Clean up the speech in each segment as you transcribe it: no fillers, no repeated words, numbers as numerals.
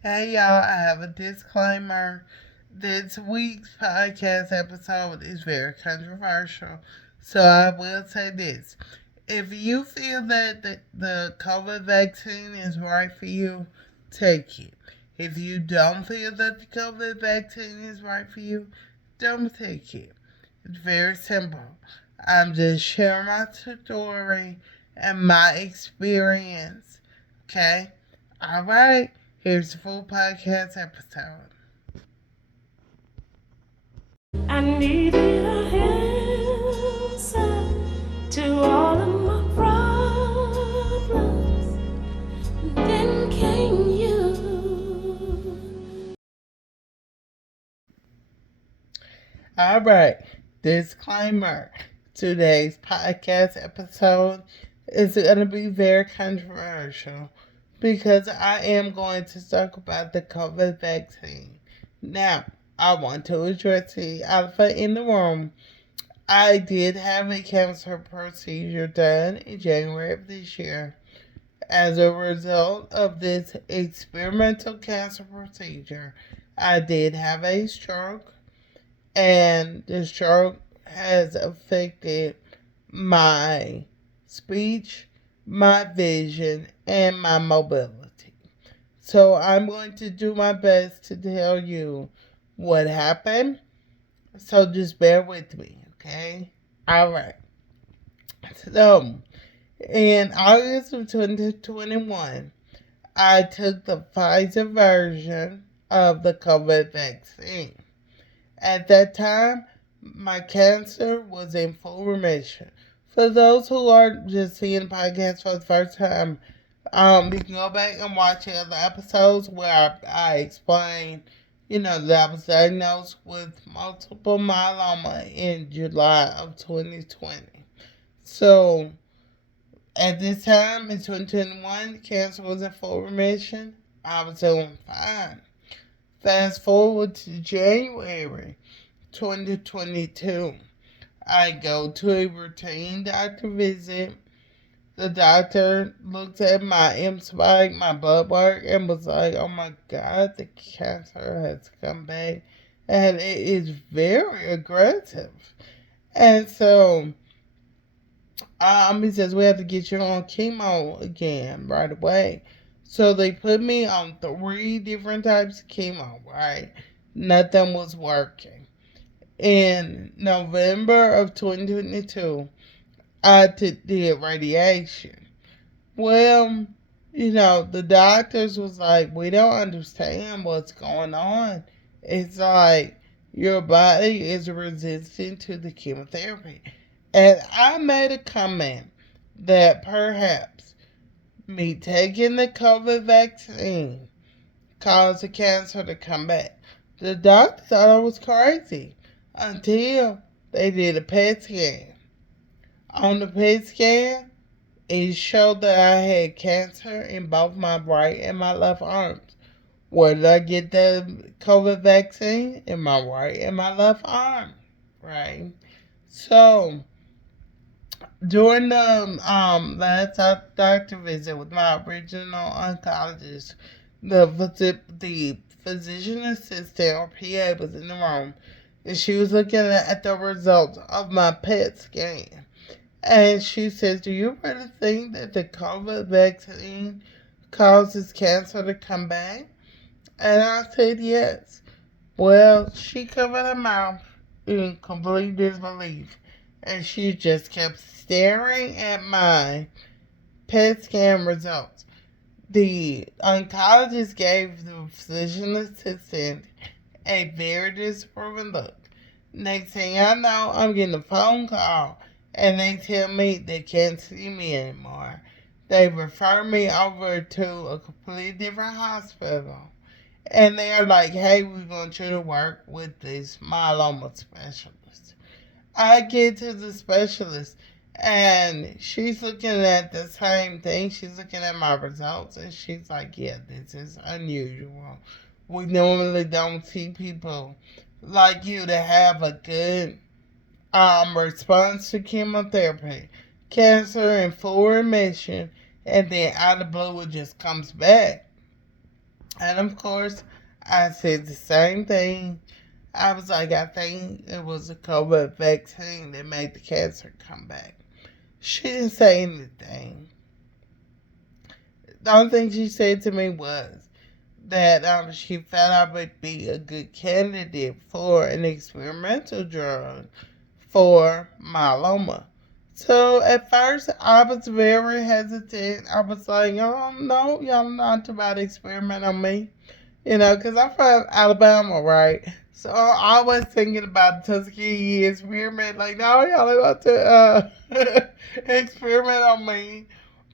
Hey y'all, I have a disclaimer. This week's podcast episode is very controversial, so I will say this. If you feel that the COVID vaccine is right for you, take it. If you don't feel that the COVID vaccine is right for you, don't take it. It's very simple. I'm just sharing my story and my experience. Okay? Alright, here's the full podcast episode. I needed a answer to all of my problems. Then came you. Alright, disclaimer. Today's podcast episode is going to be very controversial because I am going to talk about the COVID vaccine. Now, I want to address the elephant in the room. I did have a cancer procedure done in January of this year. As a result of this experimental cancer procedure, I did have a stroke, and the stroke has affected my speech, my vision, and my mobility. So I'm going to do my best to tell you what happened. So just bear with me, okay? All right. So in August of 2021, I took the Pfizer version of the COVID vaccine. At that time, my cancer was in full remission. For those who are just seeing the podcast for the first time, you can go back and watch the other episodes where I explain, that I was diagnosed with multiple myeloma in July of 2020. So, at this time in 2021, cancer was in full remission. I was doing fine. Fast forward to January 2022. I go to a routine doctor visit. The doctor looked at my M spike, my blood work, and was like, "Oh my God, the cancer has come back, and it is very aggressive." And so, he says we have to get you on chemo again right away. So they put me on 3 different types of chemo. Right, nothing was working. In November of 2022, did radiation. Well, the doctors was like, we don't understand what's going on. It's like your body is resistant to the chemotherapy. And I made a comment that perhaps me taking the COVID vaccine caused the cancer to come back. The doctor thought I was crazy until they did a PET scan. On the PET scan, it showed that I had cancer in both my right and my left arms. Where did I get the COVID vaccine? In my right and my left arm, right? So, during the last doctor visit with my original oncologist, the physician assistant or PA was in the room, and she was looking at the results of my PET scan. And she says, "Do you really think that the COVID vaccine causes cancer to come back?" And I said, "Yes." Well, she covered her mouth in complete disbelief, and she just kept staring at my PET scan results. The oncologist gave the physician assistant a very disapproving look. Next thing I know, I'm getting a phone call, and they tell me they can't see me anymore. They refer me over to a completely different hospital. And they're like, "Hey, we want you to work with this myeloma specialist." I get to the specialist, and she's looking at the same thing. She's looking at my results, and she's like, "Yeah, this is unusual. We normally don't see people like you to have a good response to chemotherapy. Cancer in full remission, and then out of the blue it just comes back." And of course, I said the same thing. I was like, I think it was a COVID vaccine that made the cancer come back. She didn't say anything. The only thing she said to me was that she felt I would be a good candidate for an experimental drug for myeloma. So at first I was very hesitant. I was like, oh no, y'all not about to experiment on me. Because I'm from Alabama, right? So I was thinking about the Tuskegee experiment. Like, no, y'all about to experiment on me.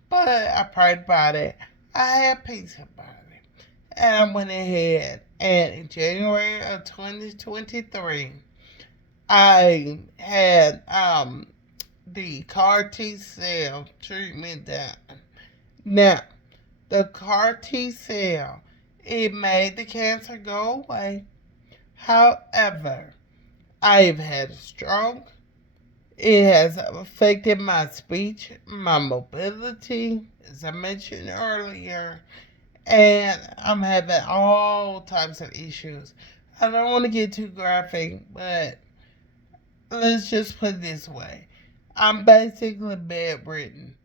But I prayed about it. I had peace about it. And I went ahead. And in January of 2023, I had the CAR T cell treatment done. Now, the CAR T cell, it made the cancer go away. However, I've had a stroke. It has affected my speech, my mobility, as I mentioned earlier, and I'm having all types of issues. I don't want to get too graphic, but let's just put it this way. I'm basically bedridden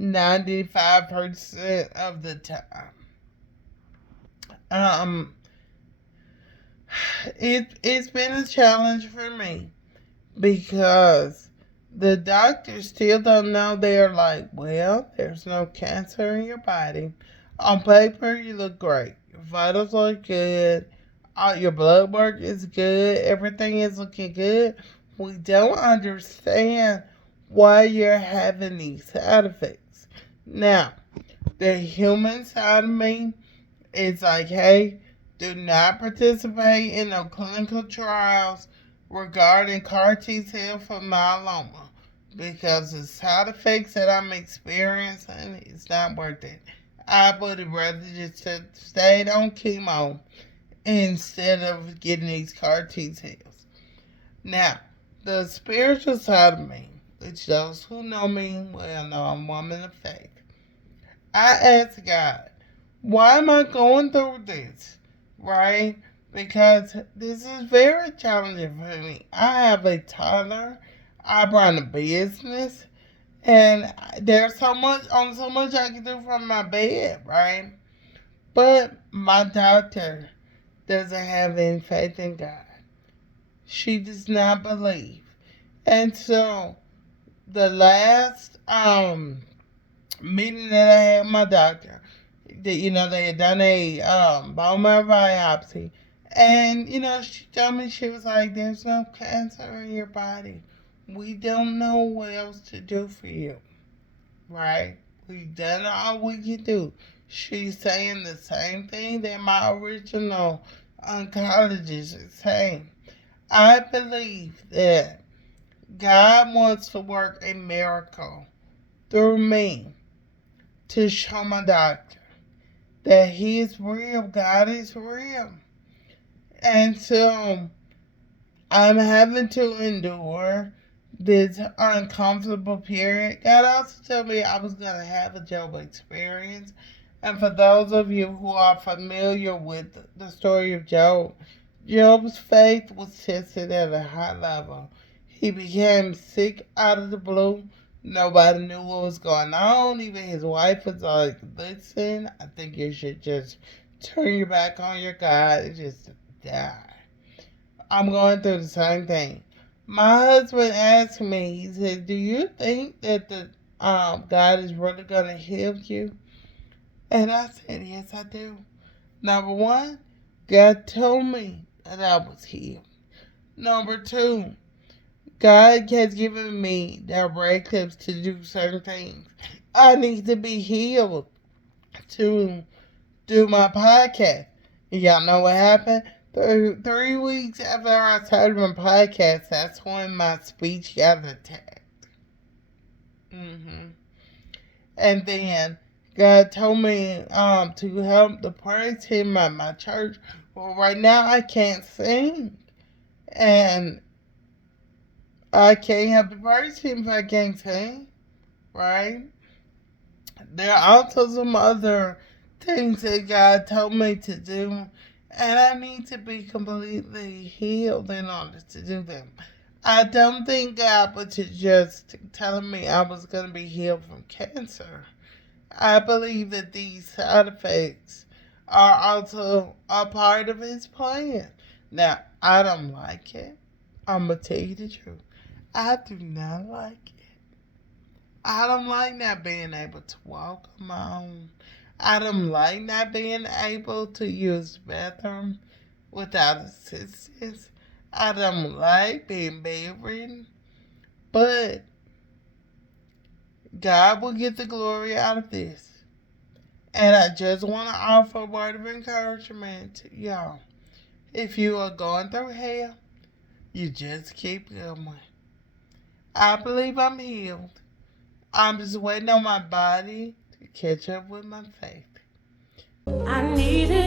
95% of the time. Um, it's been a challenge for me because the doctors still don't know. They're like, well, there's no cancer in your body. On paper, you look great. Your vitals are good. All your blood work is good. Everything is looking good. We don't understand why you're having these side effects. Now, the human side of me is like, hey, do not participate in no clinical trials regarding CAR T cell for myeloma because the side effects that I'm experiencing is not worth it. I would rather just stay on chemo instead of getting these CAR T cells. Now, the spiritual side of me, which those who know me well know I'm a woman of faith. I ask God, why am I going through this? Right? Because this is very challenging for me. I have a toddler. I run a business. And there's so much I can do from my bed, right? But my doctor doesn't have any faith in God. She does not believe. And so the last meeting that I had with my doctor, they had done a bone marrow biopsy, and she told me, she was like, "There's no cancer in your body. We don't know what else to do for you, right? We've done all we can do." She's saying the same thing that my original oncologist is saying. I believe that God wants to work a miracle through me to show my doctor that He is real. God is real. And so I'm having to endure this uncomfortable period. God also told me I was going to have a Job experience. And for those of you who are familiar with the story of Job, Job's faith was tested at a high level. He became sick out of the blue. Nobody knew what was going on. Even his wife was like, listen, I think you should just turn your back on your God and just die. I'm going through the same thing. My husband asked me, he said, do you think that the God is really going to heal you? And I said, yes, I do. Number one, God told me that I was healed. Number two, God has given me directives to do certain things. I need to be healed to do my podcast. Y'all know what happened? 3 weeks after I started my podcast, that's when my speech got attacked. And then God told me to help the praise team at my church. Well, right now I can't sing, and I can't help the praise team if I can't sing, right? There are also some other things that God told me to do, and I need to be completely healed in order to do them. I don't think God was just telling me I was going to be healed from cancer. I believe that these side effects are also a part of His plan. Now, I don't like it. I'm going to tell you the truth. I do not like it. I don't like not being able to walk on my own. I don't like not being able to use the bathroom without assistance. I don't like being bedridden. But God will get the glory out of this. And I just want to offer a word of encouragement to y'all. If you are going through hell, you just keep going. I believe I'm healed. I'm just waiting on my body to catch up with my faith. I needed